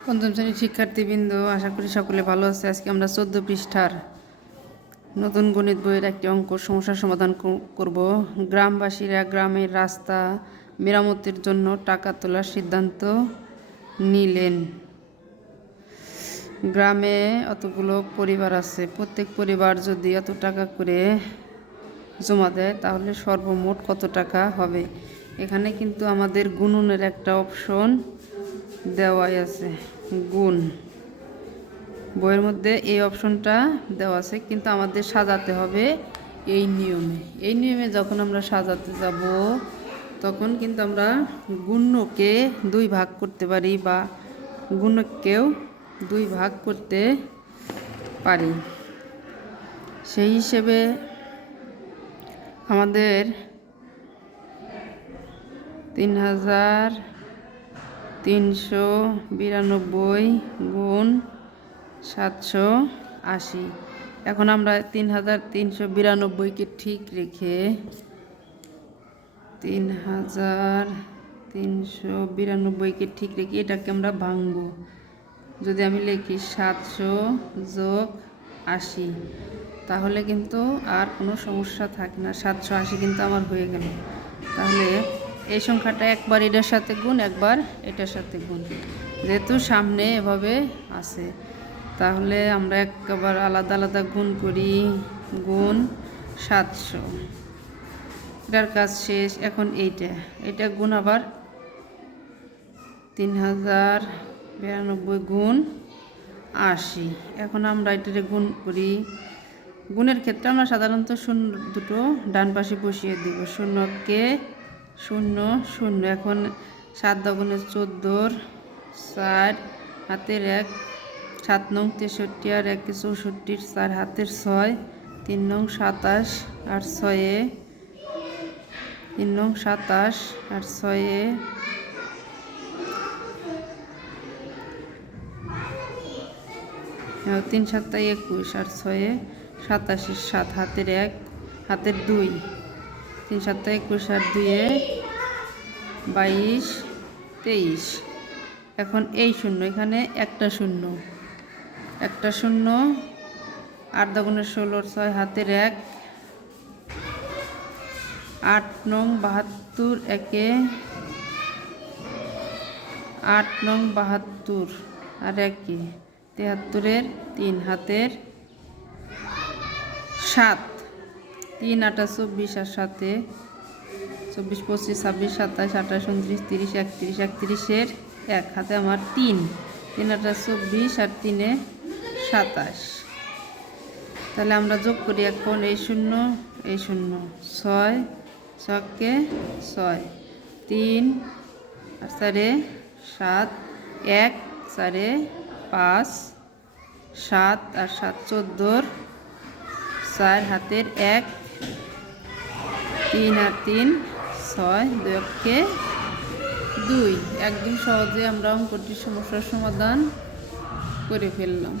পঞ্চম শ্রেণীর শিক্ষার্থীবৃন্দ, আশা করি সকলে ভালো আছে। আজকে আমরা 14 পৃষ্ঠার নতুন গণিত বইয়ের একটি অঙ্ক সমস্যার সমাধান করব। গ্রামবাসীরা গ্রামের রাস্তা মেরামতের জন্য টাকা তোলার সিদ্ধান্ত নিলেন। গ্রামে অতগুলো পরিবার আছে, প্রত্যেক পরিবার যদি এত টাকা করে জমা দেয় তাহলে সর্বমোট কত টাকা হবে। এখানে কিন্তু আমাদের গুণনের একটা অপশন দেওয়াই আছে, গুণ। বইয়ের মধ্যে এই অপশনটা দেওয়া আছে, কিন্তু আমাদের সাজাতে হবে এই নিয়মে। যখন আমরা সাজাতে যাব তখন কিন্তু আমরা গুণ্যকে 2 ভাগ করতে পারি বা গুণককেও 2 ভাগ করতে পারি। সেই হিসেবে আমাদের 3392 গুণ 780। এখন আমরা 3392কে ঠিক রেখে 3392কে ঠিক রেখে এটাকে আমরা ভাঙব। যদি আমি লিখি 700 যোগ 80, তাহলে কিন্তু আর কোনো সমস্যা থাকে না। 780 কিন্তু আমার হয়ে গেল। তাহলে এই সংখ্যাটা একবার এটার সাথে গুণ, একবার এটার সাথে গুণ, যেহেতু সামনে এভাবে আছে তাহলে আমরা একবার আলাদা আলাদা গুণ করি। গুণ 700, এটার কাজ শেষ। এখন এইটা গুণ আবার 3092 গুণ 80। এখন আমরা এটারে গুণ করি। গুণের ক্ষেত্রে আমরা সাধারণত শূন্য দুটো ডান পাশে বসিয়ে দিব, শূন্যকে 0 0। এখন 7 × 14, 4 হাতের 1, 7 নং 63 আর 1 64, 4 হাতের 6, 3 নং 27 আর 6 3 নং 27 আর 6 3 7 21 আর 6 87, 7 হাতের 1 হাতের 2, 3 7 21 আর 2 22 23। এখন এই শূন্য, এখানে একটা শূন্য 8 × 16, 6 হাতের 1, 8 নং 72 একে 8 নং 72 আর 1 73 3 হাতের 7, 3 8 24 আর 7 24 25 26 27 28 29 30 31 31 1 হাতে আমার 3 3 8 24 আর 3 27। তাহলে আমরা যোগ করি এখন এই শূন্য 6 6কে 6, 3 আর 4 7, 1 4 5, 7 আর 7 14, 4 হাতের 1, 3 আর 3 6, 2 কে 2। একদম সহজে আমরা অঙ্কটির সমস্যার সমাধান করে ফেললাম।